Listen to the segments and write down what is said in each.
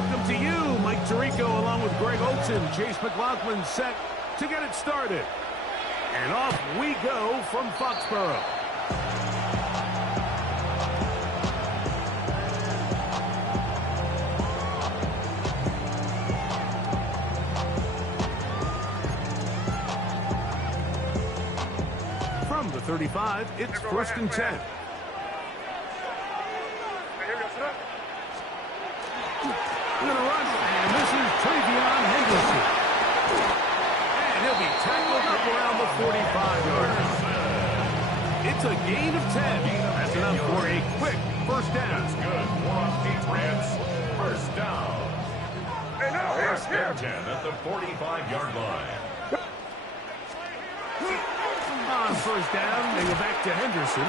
welcome to you, Mike Tirico, along with Greg Olson. Chase McLaughlin set to get it started. And off we go from Foxborough. From the 35, it's 1st and 10. We're going to run, and this is Travion Henderson. And he'll be tackled up around the 45-yard line. It's a gain of 10. That's enough for a quick first down. That's good for Patriots. First down. First and 10 at the 45-yard line. On first down, they go back to Henderson.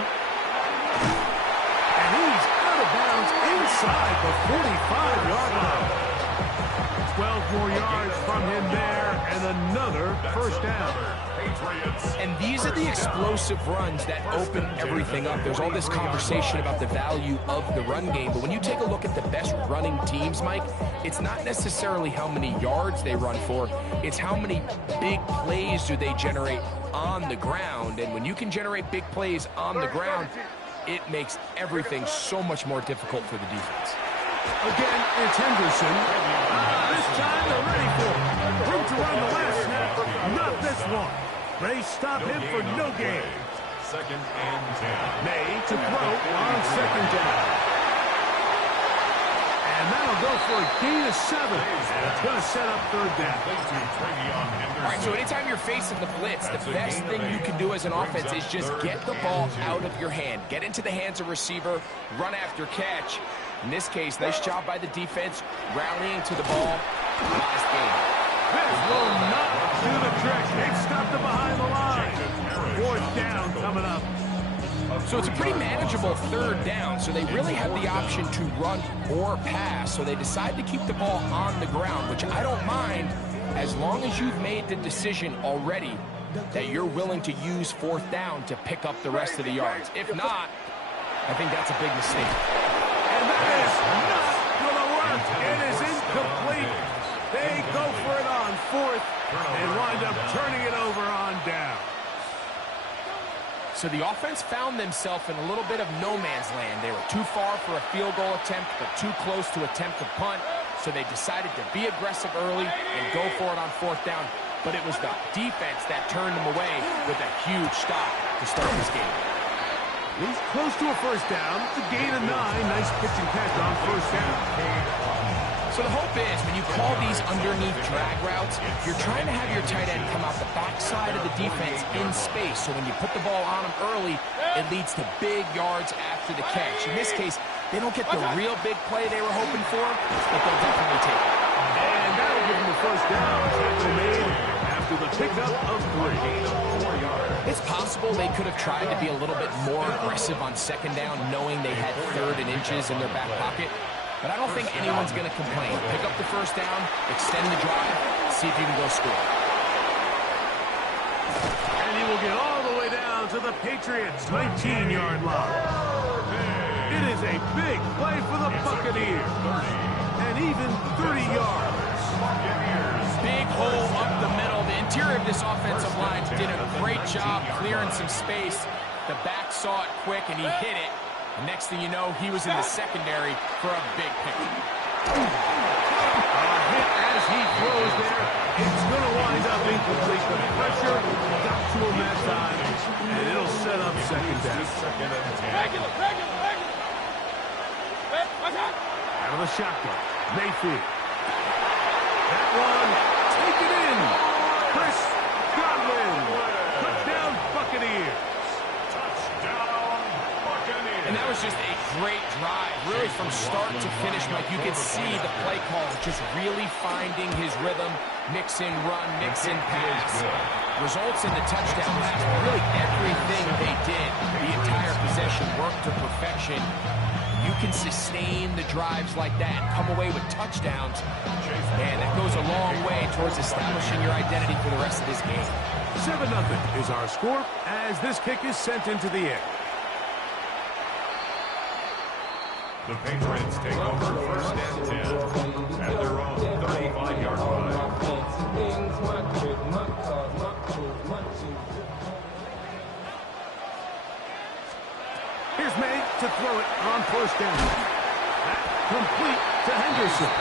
And he's out of bounds inside the 45-yard line. 12 more yards from him there, and another first down. And these are the explosive runs that open everything up. There's all this conversation about the value of the run game, but when you take a look at the best running teams, Mike, it's not necessarily how many yards they run for, it's how many big plays do they generate on the ground. And when you can generate big plays on the ground, it makes everything so much more difficult for the defense. Again, it's Henderson. This time they're ready for it. Room to run the last snap, not this one. They stop him for no gain. 2nd and 10. May to throw on 2nd down. And that'll go for a gain of 7. And it's going to set up 3rd down. All right, so anytime you're facing the blitz, the best thing you can do as an offense is just get the ball out of your hand. Get into the hands of receiver, run after catch. In this case, nice job by the defense, rallying to the ball. Last game. This will not do the trick. They've stopped it behind the line. 4th down coming up. So it's a pretty manageable 3rd down, so they really have the option to run or pass. So they decide to keep the ball on the ground, which I don't mind as long as you've made the decision already that you're willing to use 4th down to pick up the rest of the yards. If not, I think that's a big mistake. And that is not going to work. It is incomplete. They go for it on 4th and wind up turning it over on down. So the offense found themselves in a little bit of no man's land. They were too far for a field goal attempt, but too close to attempt a punt. So they decided to be aggressive early and go for it on 4th down. But it was the defense that turned them away with a huge stop to start this game. He's close to a first down. It's a gain of 9. Nice pitch and catch on first down. So the hope is when you call these underneath drag routes, you're trying to have your tight end come out the backside of the defense in space. So when you put the ball on him early, it leads to big yards after the catch. In this case, they don't get the real big play they were hoping for, but they'll definitely take it. And that'll give them the first down. Tackle made after the pickup of 3. It's possible they could have tried to be a little bit more aggressive on 2nd down, knowing they had 3rd and inches in their back pocket. But I don't think anyone's going to complain. Pick up the first down, extend the drive, see if you can go score. And he will get all the way down to the Patriots' 19-yard line. It is a big play for the Buccaneers. And even 30 yards. Big hole up the middle. The interior of this offensive line did a great job clearing some space. The back saw it quick, and he hit it. The next thing you know, he was in the secondary for a big pick. A hit as he throws there. It's going to wind up incomplete. The pressure got to him that time, and it'll set up 2nd down. Out of the shotgun, Mayfield. That one, take it in. Chris Godwin. Touchdown, Buccaneers. And that was just a great drive, really from start to finish, Mike. You could see the play call just really finding his rhythm, mix in run, mix in pass. Results in the touchdown pass, really everything they did, the entire possession worked to perfection. You can sustain the drives like that and come away with touchdowns, and that goes a long way towards establishing your identity for the rest of this game. 7-0 is our score as this kick is sent into the air. The Patriots take over 1st and 10 throw it on first down. That complete to Henderson.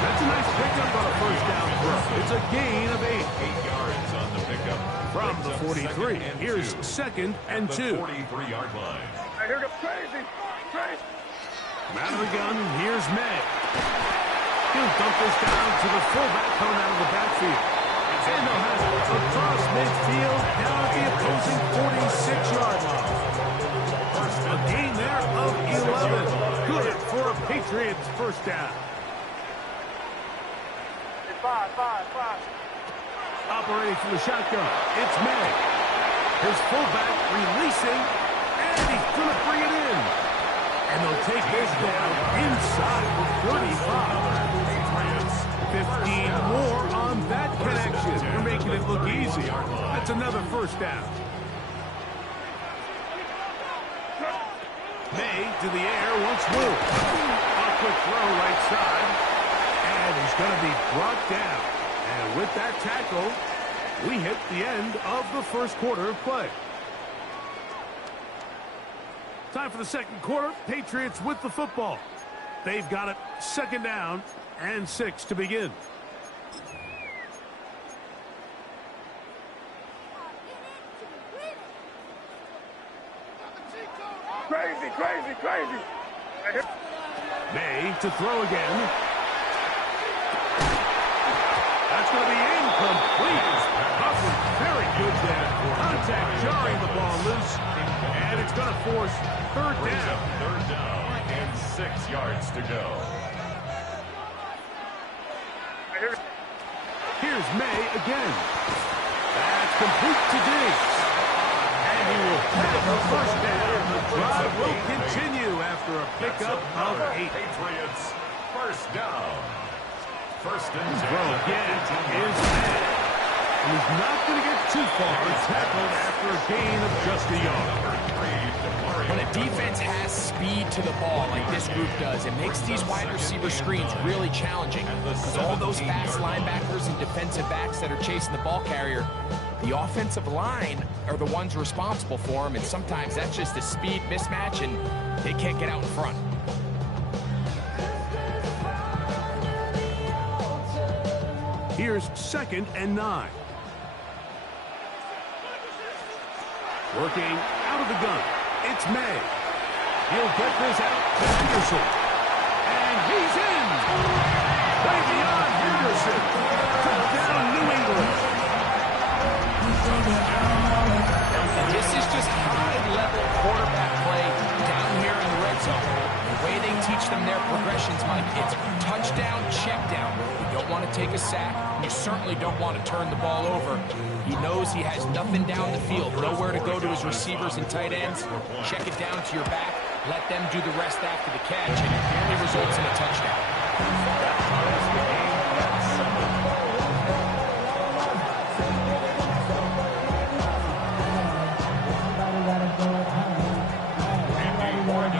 That's a nice pickup on a first down throw. It's a gain of 8. 8 yards on the pickup. From the 43, here's 2nd and 2. 43-yard line. Here goes crazy. Out of the gun, here's May. He'll dump this down to the fullback coming out of the backfield. And they'll have it across midfield down at the opposing 46-yard line. A gain there of 11. Good for a Patriots first down. Five. Operating from the shotgun, it's May. His fullback releasing, and he's going to bring it in. And they'll take this down inside the 35. 15 more on that connection. They're making it look easy. That's another first down. May to the air once more. A quick throw right side. And he's going to be brought down. And with that tackle, we hit the end of the first quarter of play. Time for the second quarter. Patriots with the football. They've got it 2nd down and 6 to begin. Crazy. May to throw again. That's going to be incomplete. Huffman, very good there. Contact jarring the ball loose. And it's going to force 3rd down. 3rd down and 6 yards to go. Here's May again. That's complete to Diggs. And he will have the first down. The drive will continue after a pickup of 8. Patriots first down. 1st and 10. Throw again is May. And he's not going to get too far. Tackled after a gain of just a yard. When a defense has speed to the ball like this group does, it makes these wide receiver screens really challenging. Because all those fast linebackers and defensive backs that are chasing the ball carrier, the offensive line are the ones responsible for them, and sometimes that's just a speed mismatch, and they can't get out in front. Here's 2nd and 9. Working out of the gun. It's May. He'll get this out to Henderson. And he's in. Way beyond Henderson. Touchdown, New England. And this is just high-level quarterback play down here in the red zone. The way they teach them their progressions, Mike, it's touchdown, check down. You don't want to take a sack. You certainly don't want to turn the ball over. He knows he has nothing down the field, nowhere to go to his receivers and tight ends. Check it down to your back. Let them do the rest after the catch, and it results in a touchdown.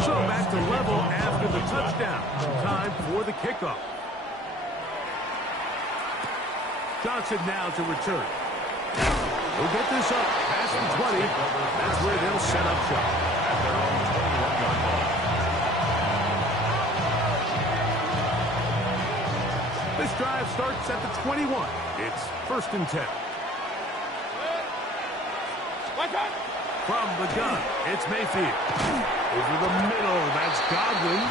So back to level after the touchdown. Time for the kickoff. Johnson now to return. We'll get this up past the 20. That's where they'll set up shop. This drive starts at the 21. It's 1st and 10. From the gun, it's Mayfield. Over the middle, that's Godwin.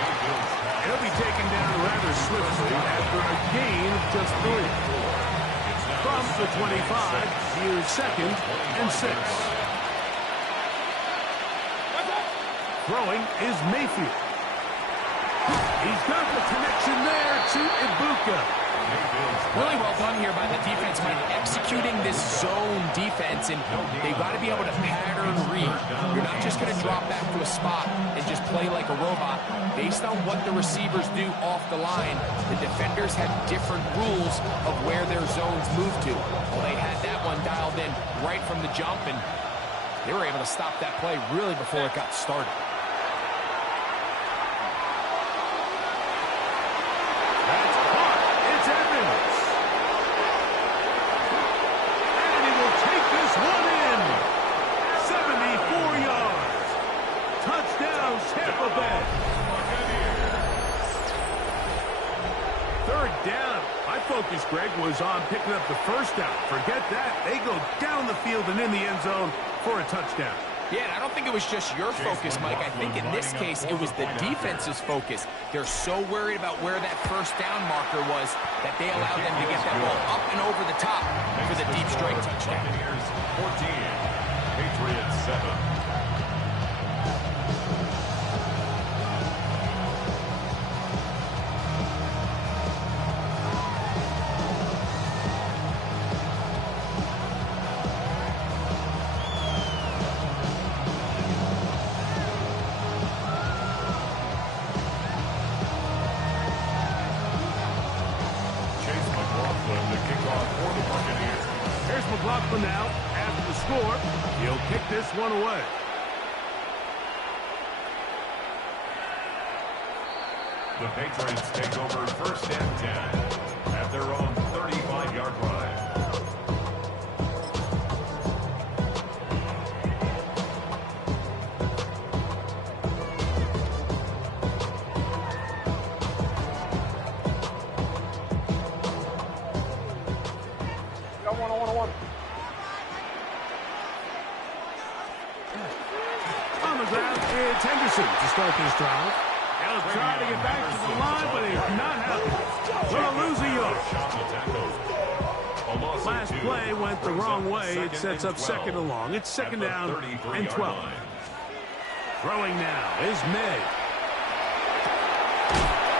He'll be taken down rather swiftly after a gain of just 3. From the 25, here's 2nd and 6. Throwing is Mayfield. He's got the connection there to Ibuka. Really well done here by the defense, Mike, executing this zone defense, and they've got to be able to pattern read. You're not just going to drop back to a spot and just play like a robot. Based on what the receivers do off the line, the defenders have different rules of where their zones move to. Well, they had that one dialed in right from the jump, and they were able to stop that play really before it got started. third down. My focus, Greg, was on picking up the first down. Forget that. They go down the field and in the end zone for a touchdown. Yeah, and I don't think it was just your focus, Mike. I think in this case, it was the defense's focus. They're so worried about where that first down marker was that they allowed them to get that ball up and over the top for the deep strike touchdown. 14, Patriots 7. McLaughlin now after the score. He'll kick this one away. The Patriots take over first and 10 at their own 35-yard line. It's Henderson to start this drive. He'll try to get back to the line, but he's not happy. Going to lose a yard. Last play went the wrong way. It sets up second and long. It's second down and 12. Throwing now is May.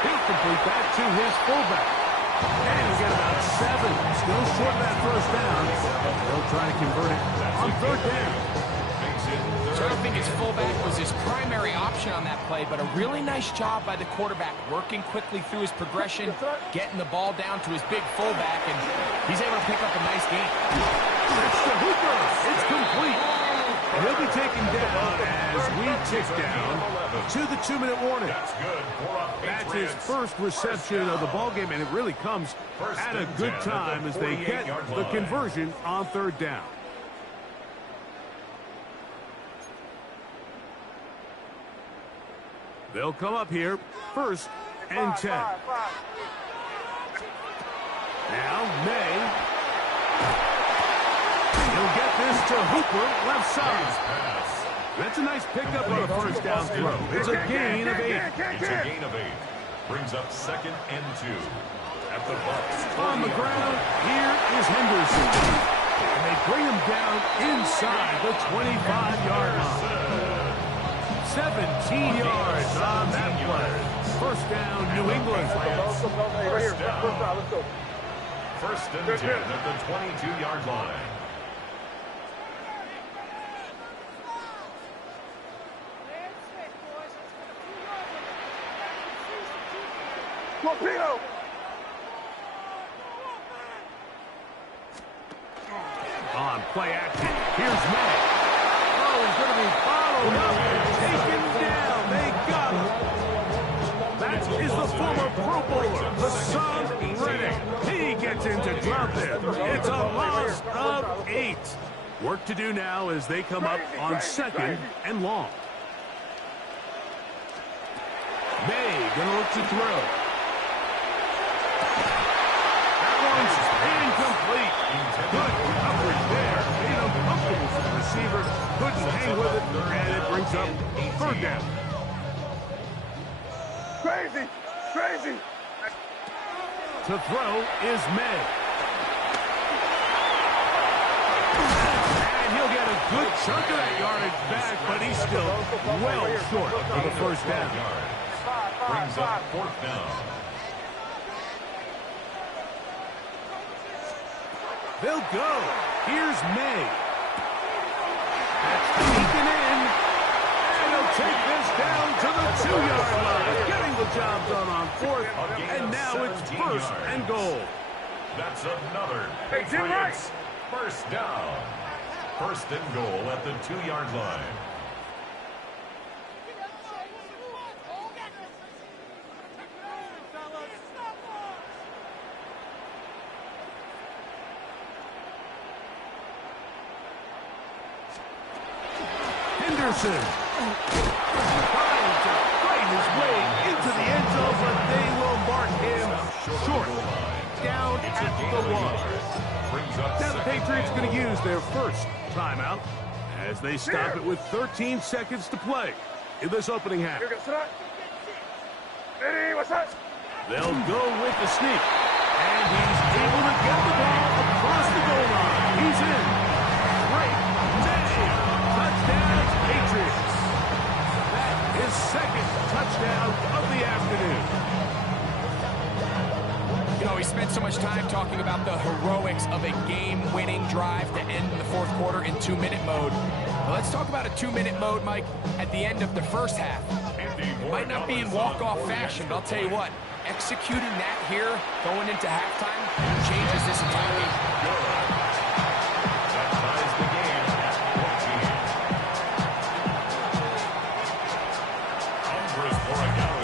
He'll complete that to his fullback. And he'll get about 7. Still short of that first down. They'll try to convert it on third down. So I don't think his fullback was his primary option on that play, but a really nice job by the quarterback working quickly through his progression, getting the ball down to his big fullback, and he's able to pick up a nice gain. That's the hooper. It's complete. He'll be taken down as we tick down to the 2-minute warning. That's his first reception of the ballgame, and it really comes at a good time as they get the conversion on third down. They'll come up here, first and 10. Now, May. He'll get this to Hooper, left side. That's a nice pickup on a first down throw. It's a gain of 8. It's a gain of 8. Brings up second and 2. At the Bucks. On the ground, here is Henderson. And they bring him down inside the 25-yard line. 17 yards on that play. First down, New England. First and 10 at the 22-yard line. Torpedo! On play action, here's May. Oh, he's going to be followed up and taken down. They got him. That is the former Pro Bowler, Hassan Reddick. He gets in to drop it. It's a loss of 8. Work to do now as they come up on second and long. May going to look to throw. That one's incomplete. Good coverage there. Made him comfortable for the receiver. Couldn't hang with it, and it brings up third down. Crazy! Crazy! To throw is May. And he'll get a good chunk of that yardage back, but he's still well short of the first down. Brings up fourth down. They'll go. Here's May. That's sneaking in. And he'll take this down to the 2-yard line. Getting the job done on fourth. And now it's first and goal. That's another Patriots first down. First and goal at the 2-yard line. Henderson trying to fight his way into the end zone, but they will mark him short to use their first timeout as they stop it with 13 seconds to play in this opening half. They'll go with the sneak. And he's able to get the ball across the goal line. He's in. Great day. Touchdown, Patriots. That is second touchdown of the afternoon. You know, we spent so much time talking about the heroics of a game-winning drive to end the fourth quarter in 2-minute mode. Well, let's talk about a 2-minute mode, Mike, at the end of the first half. It might not be in walk-off fashion, but I'll tell you what, executing that here, going into halftime, changes this entire game. That ties the game at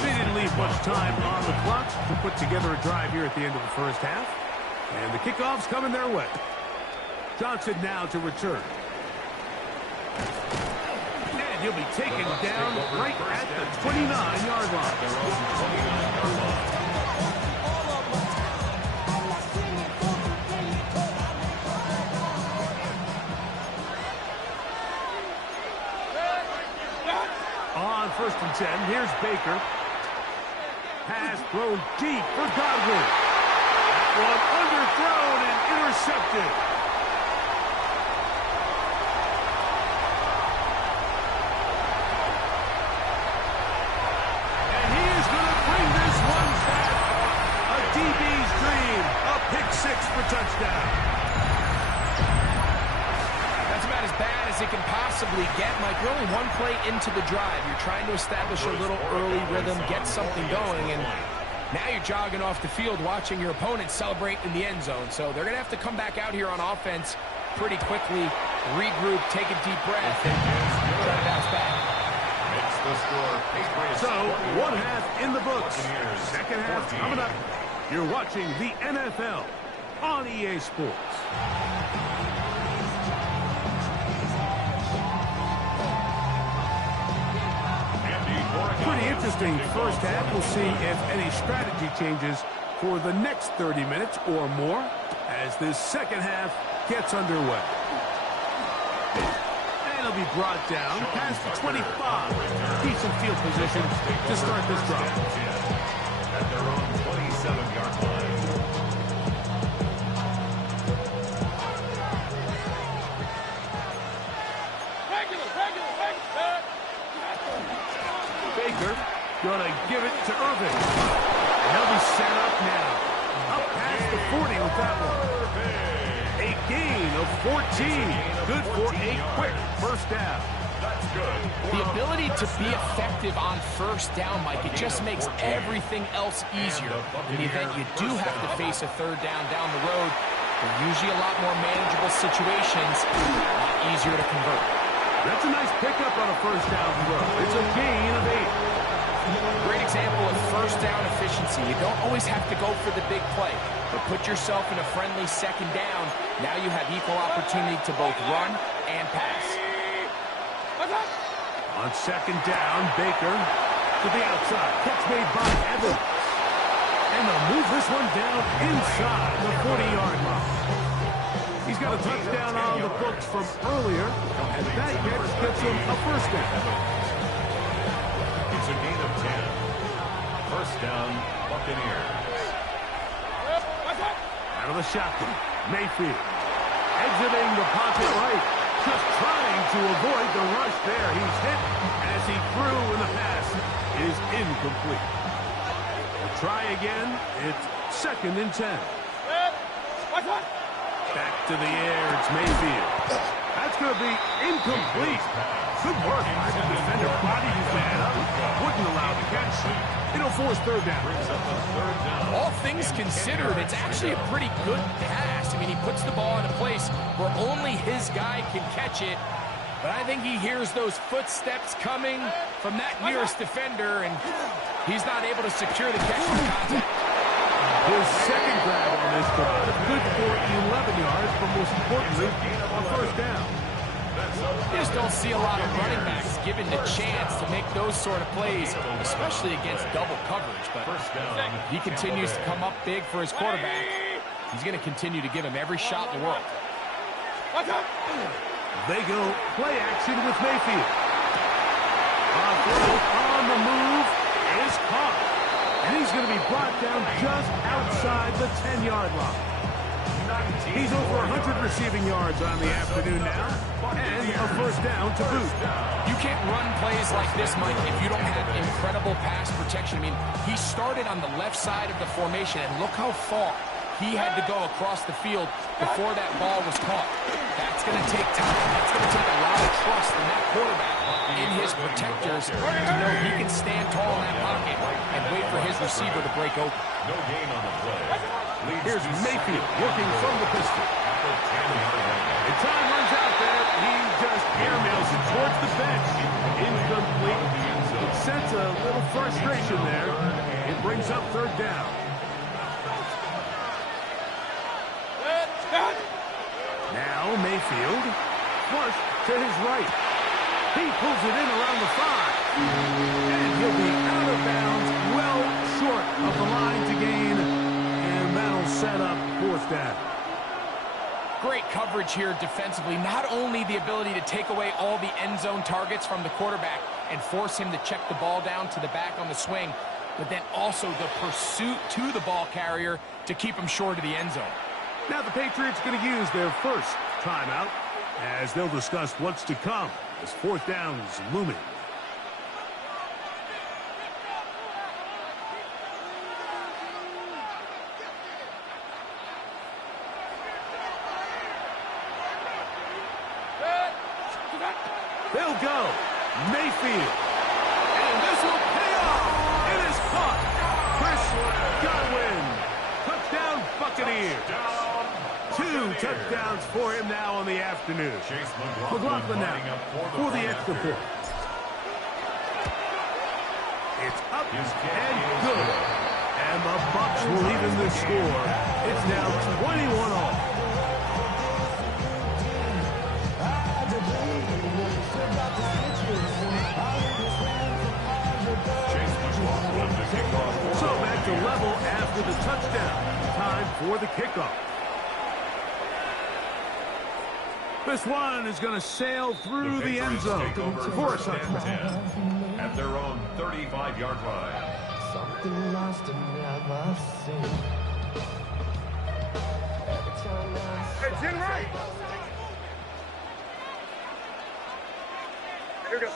14. They didn't leave much time on the clock to put together a drive here at the end of the first half. And the kickoff's coming their way. Johnson now to return. And he'll be taken down right at the 29-yard line. On 1st and 10, here's Baker. Pass thrown deep for Godwin. That one underthrown and intercepted. And he is going to bring this one back. A DB's dream. A pick six for touchdown. That's about as bad as it can possibly get, Mike. You're only one play into the drive. You're trying to establish a little early rhythm, get something going, and now you're jogging off the field watching your opponent celebrate in the end zone. So they're going to have to come back out here on offense pretty quickly, regroup, take a deep breath, and try to bounce back. So, one half in the books. Second half coming up. You're watching the NFL on EA Sports. Pretty interesting first half. We'll see if any strategy changes for the next 30 minutes or more as this second half gets underway. And it'll be brought down past the 25. Decent field position to start this drive. At their own 27-yard line. Baker gonna give it to Irving. And he'll be set up now. Up past the 40 with that one. A gain of 14. Good for a quick first down. That's good. The ability to be effective on first down, Mike, it just makes everything else easier. In the event you do have to face a third down the road, they're usually a lot more manageable situations, a lot easier to convert. That's a nice pickup on a first down throw. It's a gain of 8. Great example of first down efficiency. You don't always have to go for the big play, but put yourself in a friendly second down. Now you have equal opportunity to both run and pass. On second down, Baker to the outside. Catch made by Evans. And they'll move this one down inside the 40-yard line. He's got a touchdown on the books from earlier, and that gets him a first down. It's a gain of 10. First down, Buccaneers. Out of the shotgun, Mayfield. Exiting the pocket right. Just trying to avoid the rush there. He's hit as he threw, and the pass is incomplete. We'll try again. It's 2nd and 10. Back to the air. It's Mayfield. That's going to be incomplete. Good work by the defender. Body his man up. Wouldn't allow the catch. It'll force third down. All things considered, it's actually a pretty good pass. I mean, he puts the ball in a place where only his guy can catch it. But I think he hears those footsteps coming from that nearest defender, and he's not able to secure the catch from contact. His second grab on this drive, good for 11 yards, but most importantly, a first down. You just don't see a lot of running backs given the chance to make those sort of plays, especially against double coverage. But he continues to come up big for his quarterback. He's going to continue to give him every shot in the world. They go play action with Mayfield. On the move is caught. And he's going to be brought down just outside the 10-yard line. He's over 100 receiving yards on the afternoon now, and a first down to boot. You can't run plays like this, Mike, if you don't have incredible pass protection. I mean, he started on the left side of the formation, and look how far he had to go across the field before that ball was caught. That's going to take time. That's going to take a lot of trust in that quarterback, in his protectors, to know he can stand tall in that pocket and wait for his receiver to break open. No gain on the play. Here's Mayfield working from the pistol. And time runs out there. He just airmails it towards the bench. Incomplete. It sends a little frustration there. It brings up third down. Now Mayfield, flush to his right. He pulls it in around the 5. And he'll be out of bounds, well short of the line to gain. And that'll set up fourth down. Great coverage here defensively. Not only the ability to take away all the end zone targets from the quarterback and force him to check the ball down to the back on the swing, but then also the pursuit to the ball carrier to keep him short of the end zone. Now the Patriots going to use their first timeout as they'll discuss what's to come as fourth down is looming. They'll go. Mayfield. And this will pay off. It is caught. Chris Godwin. Touchdown Buccaneers. 2 touchdowns for him now on the afternoon. McLaughlin now for the extra point. It's up and good. And the Bucs will even the score. It's now 21 all. So back to level after the touchdown. Time for the kickoff. This one is going to sail through the end zone for a touchdown. At their own 35-yard line. Something lost and never seen. Hey, Jim Wright! Here we go,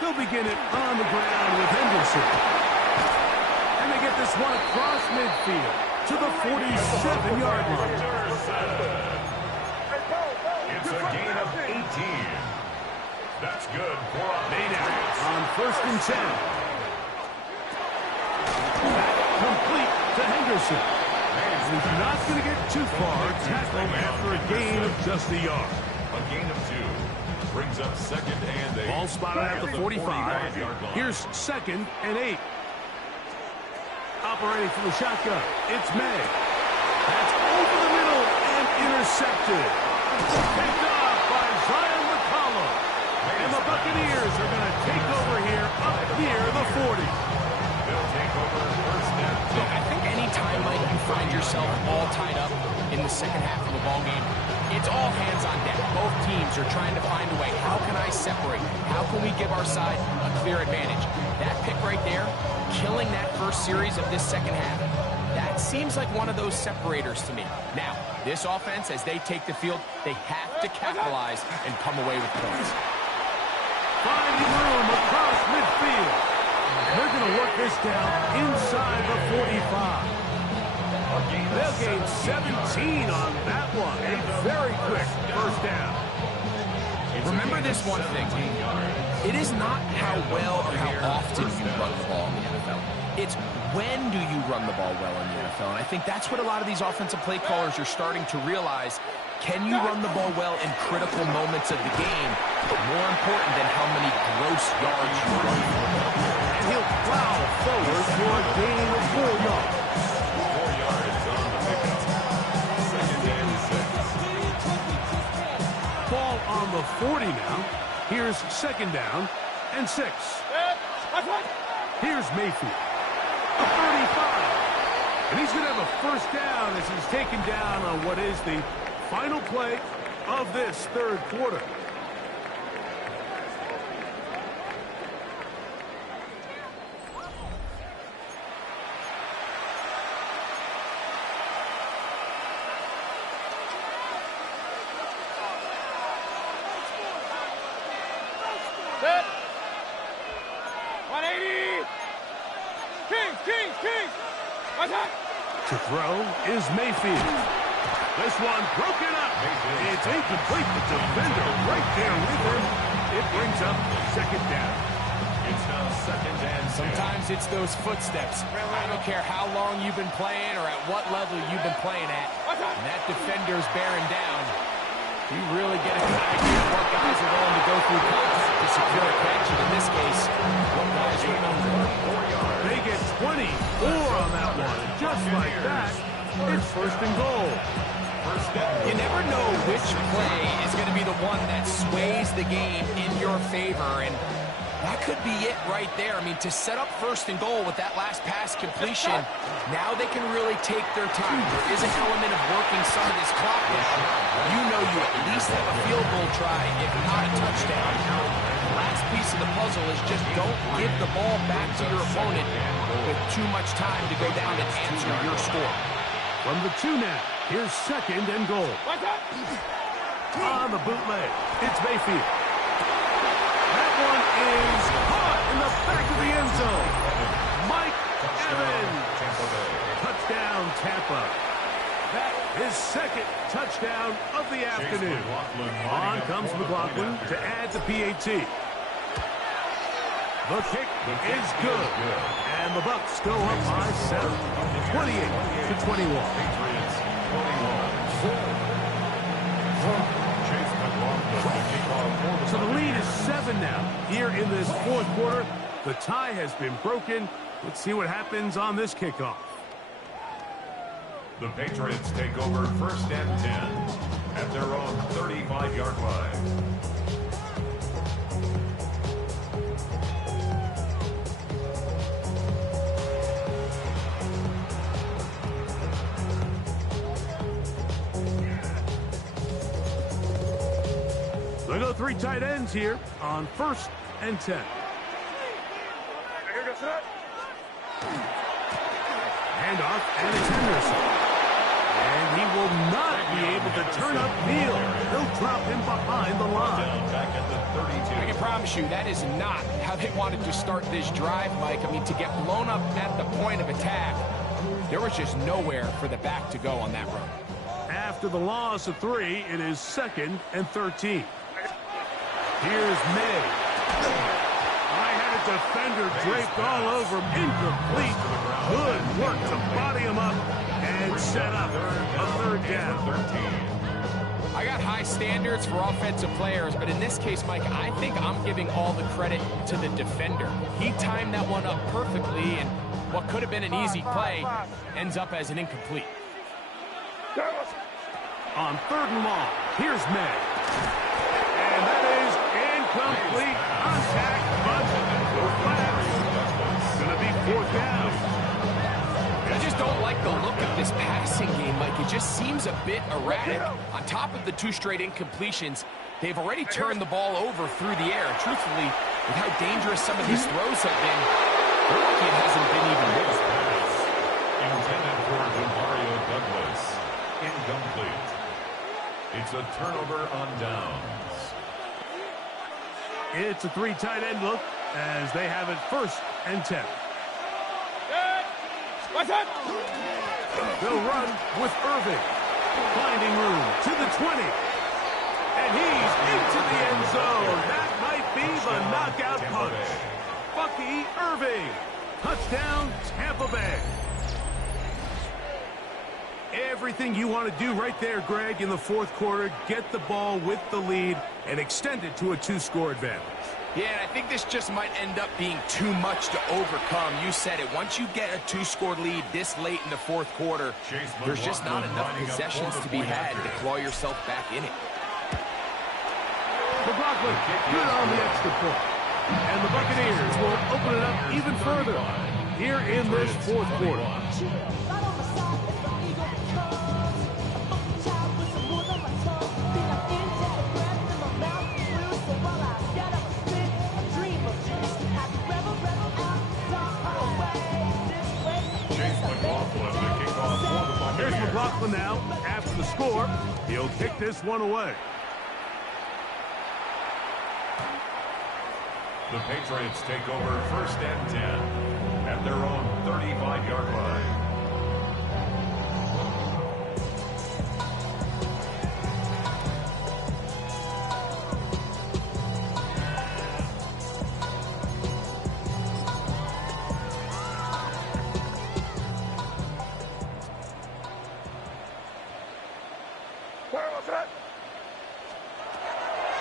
They'll begin it on the ground with Henderson. And they get this one across midfield to the 47-yard line. It's a gain of 18. That's good for a Maynard on 1st and 10. Complete to Henderson. And he's not going to get too far. Tackle after a gain of just a yard. A gain of 2. Brings up 2nd and 8. Ball spotted at the 45. Here's 2nd and 8. Operating from the shotgun. It's May. That's over the middle and intercepted. Picked off by Zion McCollum. And the Buccaneers are going to take over here up near the 40. They'll take over first down. Look, I think any time, Mike, you find yourself all tied up in the second half of the ball game, it's all hands on deck. Both teams are trying to find a way. How can I separate? How can we give our side a clear advantage? That pick right there, killing that first series of this second half, that seems like one of those separators to me. Now, this offense, as they take the field, they have to capitalize and come away with points. Finding room across midfield. And they're going to work this down inside the 45. They'll gain 17 on that one. A very quick first down. Remember this one thing. It is not how well or how often you run the ball in the NFL. It's when do you run the ball well in the NFL. And I think that's what a lot of these offensive play callers are starting to realize. Can you run the ball well in critical moments of the game? But more important than how many gross yards you run for. And he'll plow forward for a gain of 4 yards. 4 yards on the pickup. 2nd and 6. Ball on the 40 now. Here's 2nd down and 6. Here's Mayfield. The 35. And he's going to have a first down as he's taken down on what is the final play of this third quarter. Set. 180. Kings. Attack. To throw is Mayfield. This one broken up. It's incomplete. The defender right there with him. It brings up second down. It's now second and 10. Sometimes it's those footsteps. I don't care how long you've been playing or at what level you've been playing at. And that defender's bearing down. You really get a good idea of what guys are willing to go through contact to secure a catch. And in this case, what guys are going to 4 yards. They get 24 on that one. Just like that, it's first and goal. You never know which play is going to be the one that sways the game in your favor, and that could be it right there. I mean, to set up first and goal with that last pass completion, now they can really take their time. There is an element of working some of this clock down. You know you at least have a field goal try, if not a touchdown. The last piece of the puzzle is just don't give the ball back to your opponent with too much time to go down and answer your score. From the 2 now, here's second and goal. On the bootleg, it's Mayfield. That one is caught in the back of the end zone. Mike Evans. Touchdown, Tampa. That is second touchdown of the afternoon. On comes McLaughlin to add the PAT. The kick is good. And the Bucs go up by 7, 28-21. So the lead is 7 now. Here in this fourth quarter, the tie has been broken. Let's see what happens on this kickoff. The Patriots take over first and 10 at their own 35-yard line. They go 3 tight ends here on first and 10. Handoff, and it's Henderson. And he will not be able to turn up Neal. He'll drop him behind the line. Back at the 32. I can promise you that is not how they wanted to start this drive, Mike. I mean, to get blown up at the point of attack, there was just nowhere for the back to go on that run. After the loss of 3, it is second and 13. Here's May. I had a defender draped all over him. Incomplete. Good work to body him up and set up a third down. I got high standards for offensive players, but in this case, Mike, I think I'm giving all the credit to the defender. He timed that one up perfectly, and what could have been an easy play ends up as an incomplete. On third and long, here's May. And that is incomplete contact, but no flags. Going to be fourth down. I just don't like the look of this passing game, Mike. It just seems a bit erratic. On top of the 2 straight incompletions, they've already turned the ball over through the air. Truthfully, with how dangerous some of these throws have been, they're lucky it hasn't been even worse. Intended for Mario Douglas. Incomplete. It's a turnover on downs. It's a 3 tight end look as they have it first and 10. They'll run with Irving. Finding room to the 20. And he's into the end zone. That might be the knockout punch. Bucky Irving. Touchdown, Tampa Bay. Everything you want to do right there, Greg, in the fourth quarter. Get the ball with the lead and extend it to a 2-score advantage. Yeah, and I think this just might end up being too much to overcome. You said it. Once you get a 2-score lead this late in the fourth quarter, there's just not enough possessions to be had to claw yourself back in it. McLaughlin, good on the extra point. And the Buccaneers will open it up even further here in this fourth quarter. Well, now, after the score, he'll kick this one away. The Patriots take over 1st and 10 at their own 35-yard line.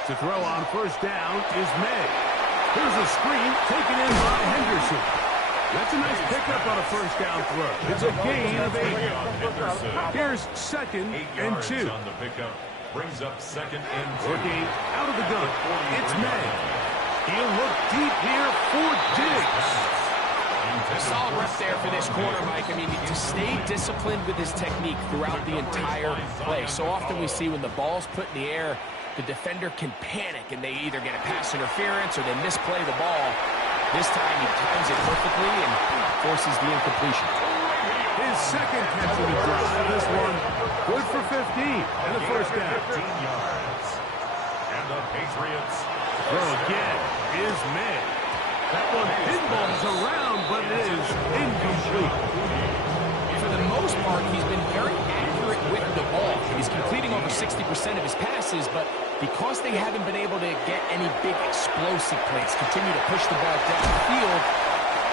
To throw on 1st down is May. Here's a screen taken in by Henderson. That's a nice pickup on a 1st down throw. It's a gain of 8. Here's 2nd and 2. On the pickup brings up 2nd and 2. Working out of the gun. It's May. He'll look deep here for Diggs. A solid rep there for this corner, Mike. I mean, to stay disciplined with his technique throughout the entire play. So often we see when the ball's put in the air, the defender can panic and they either get a pass interference or they misplay the ball. This time he times it perfectly and forces the incompletion. His 2nd catch of the drive. This one good for 15 and a 1st down. 15 yards. And the Patriots Throw again is May. That one pinballs around, but it is incomplete. For the most part, he's been very accurate with the ball. He's completing over 60% of his passes, but because they haven't been able to get any big explosive plays, continue to push the ball down the field,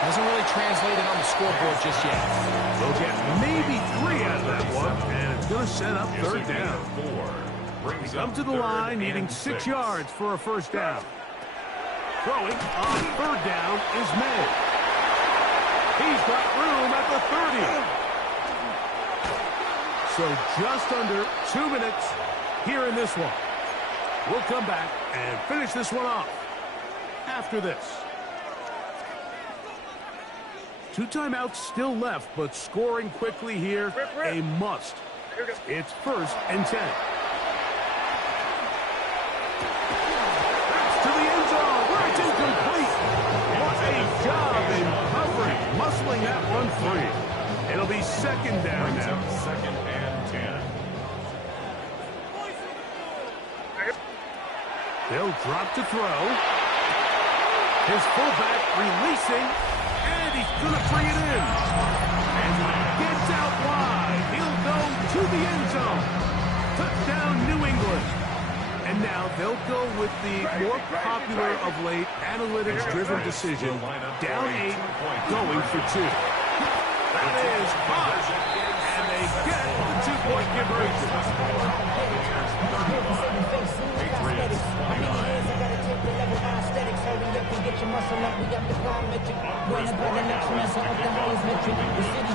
hasn't really translated on the scoreboard just yet. They'll get maybe 3 out of that one, and it's going to set up 3rd down. brings Come to the line, needing 6 yards for a 1st down. Throwing on 3rd down is May. He's got room at the 30. So just under 2 minutes here in this one. We'll come back and finish this one off after this. 2 timeouts still left, but scoring quickly here, a must. It's 1st and 10. That's to the end zone, where it's incomplete. What a job in covering, muscling that one free. It'll be 2nd down now. 2nd and 10. They'll drop to throw. His fullback releasing, and he's going to bring it in. And he gets out wide. He'll go to the end zone. Touchdown, New England. And now they'll go with the more popular of late analytics-driven decision. Down 8, going for 2. That is hot. And they get the 2-point conversion.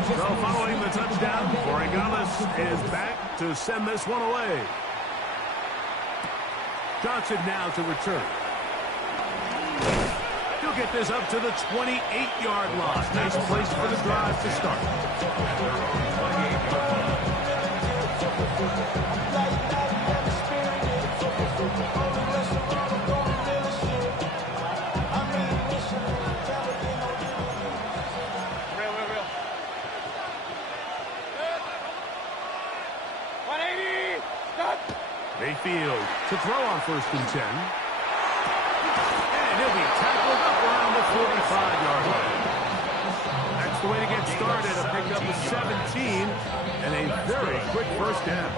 So following the touchdown, Borregales is back to send this one away. Johnson now to return. He'll get this up to the 28-yard line. Nice place for the drive to start. Mayfield to throw on 1st and 10. And he'll be tackled up around the 45-yard line. That's the way to get started. A pickup of 17 and a very quick 1st down.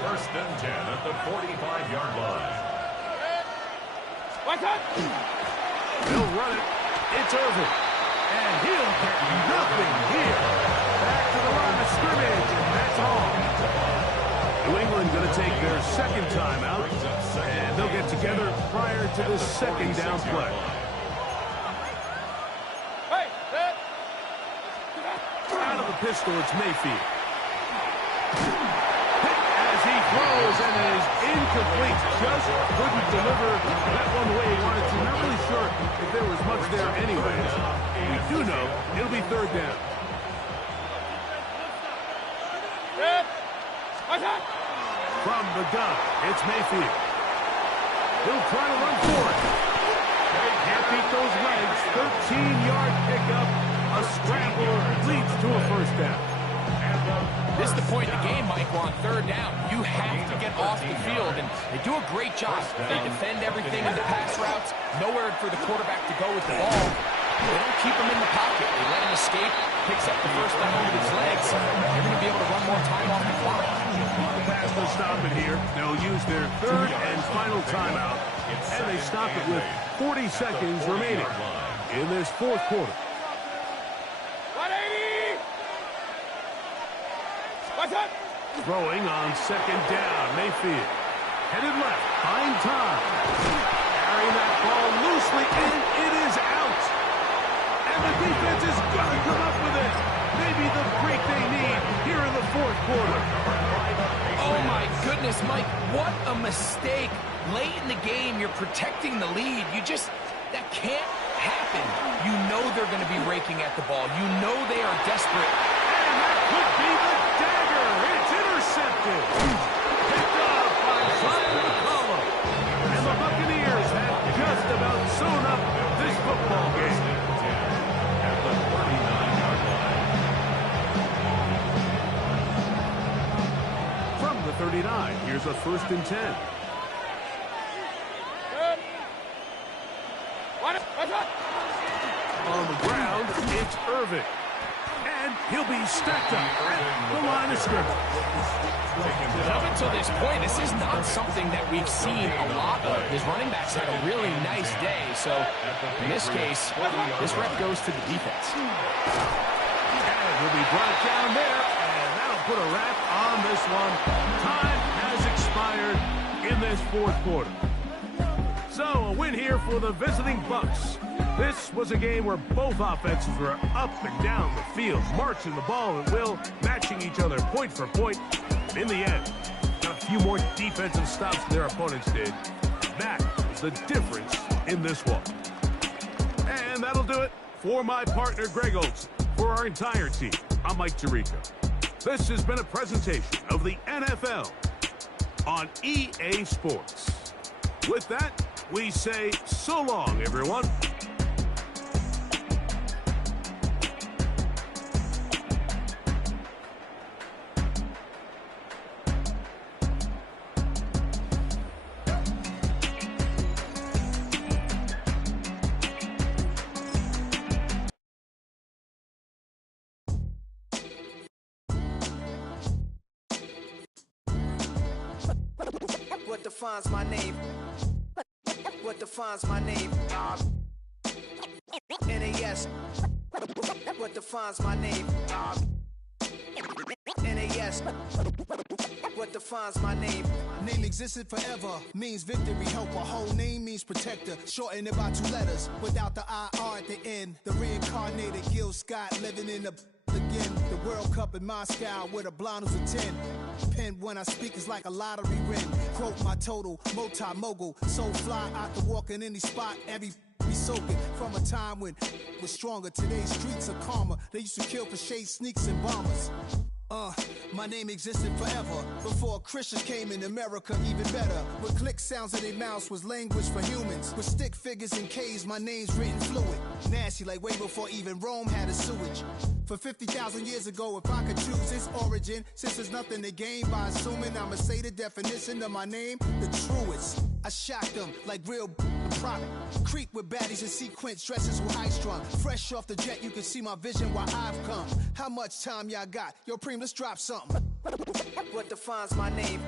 1st and 10 at the 45-yard line. He'll run it. It's Irvin. And he'll get nothing here. Back to the line of scrimmage, and that's all. New England going to take their 2nd timeout, and they'll get together prior to this 2nd down play. Out of the pistol, it's Mayfield. Hit as he throws, and it is incomplete. Just couldn't deliver that one the way he wanted to. Not really sure if there was much there anyways. We do know it'll be 3rd down. From the gun, it's Mayfield. He'll try to run for it. Can't beat those legs. 13-yard pickup. A scramble leads to a 1st down. And This is the point in the game, Mike, we're on third down. You have to get off the field, and they do a great job. They defend everything in the pass routes, nowhere for the quarterback to go with the ball. They don't keep him in the pocket. They let him escape, picks up the first down with his legs. They're going to be able to run more time off the clock. The pass will stop it here. They'll use their third and final timeout, and they stop it with 40 seconds remaining in this fourth quarter. 180! What's up? Throwing on second down, Mayfield. Headed left, find time. Carrying that ball loosely, and it is out. And the defense is going to come up with it. Maybe the break they need here in the fourth quarter. Oh, my goodness, Mike, what a mistake. Late in the game, you're protecting the lead. That can't happen. You know they're going to be raking at the ball. You know they are desperate. And that could be the dagger. It's intercepted. Picked off by Brian McCollum. And the Buccaneers have just about sewn up this football game. At the 39-yard line. From the 39, here's a 1st and 10. On the ground, it's Irving. And he'll be stacked up at the line of scrimmage. Up until this point, this is not something that we've seen a lot of. His running backs had a really nice day, so in this case, this rep goes to the defense. And he'll be brought down there, and that'll put a wrap on this one. Time has expired in this fourth quarter. So, a win here for the visiting Bucs. This was a game where both offenses were up and down the field, marching the ball at will, matching each other point for point. In the end, got a few more defensive stops than their opponents did. That is the difference in this one. And that'll do it for my partner, Greg Olson. For our entire team, I'm Mike Tirico. This has been a presentation of the NFL on EA Sports. With that, we say so long, everyone. What defines my name? What defines my name? NAS. What defines my name? NAS. What defines my name? Name existed forever, means victory, helper. Whole name means protector, shortened it by 2 letters, without the IR at the end. The reincarnated Gil Scott living in the again. The World Cup in Moscow with a blind who's a 10. Pen when I speak is like a lottery win. Quote my total, multi-mogul, so fly out to walk in any spot, every be soaking from a time when was stronger. Today's streets are calmer. They used to kill for shade sneaks and bombers. My name existed forever before Christians came in America, even better. With click sounds in their mouths was language for humans. With stick figures and K's, my name's written fluid. Nasty like way before even Rome had a sewage. For 50,000 years ago, if I could choose its origin, since there's nothing to gain by assuming, I'ma say the definition of my name, the truest. I shocked them like real product. Creep with baddies in sequence, dresses with high strung. Fresh off the jet, you can see my vision while I've come. How much time y'all got? Yo, Preem, let's drop something. What defines my name?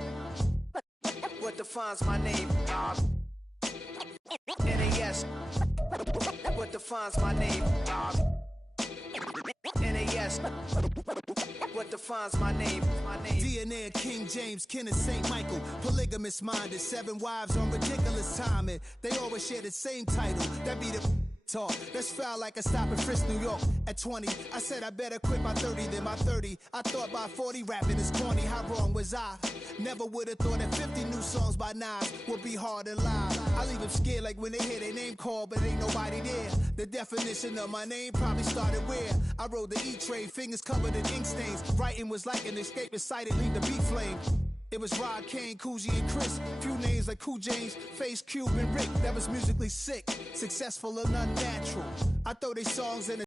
What defines my name? NAS. What defines my name? NAS. What defines my name? DNA of King James, kin of St. Michael. Polygamous minded, 7 wives on ridiculous timing. They always share the same title. That be the talk. That's foul like a stop in Frisk, New York. At 20, I said I better quit by 30 than my 30. I thought by 40 rapping is corny. How wrong was I? Never would have thought that 50 new songs by Nas would be hard and live. I leave them scared like when they hear their name called, but ain't nobody there. The definition of my name probably started where I rode the E-Trade, fingers covered in ink stains. Writing was like an escape excited, leave the beat flame. It was Rod Kane, Coogee, and Chris. Few names like Cool James, Face, Cube, and Rick. That was musically sick, successful and unnatural. I throw these songs in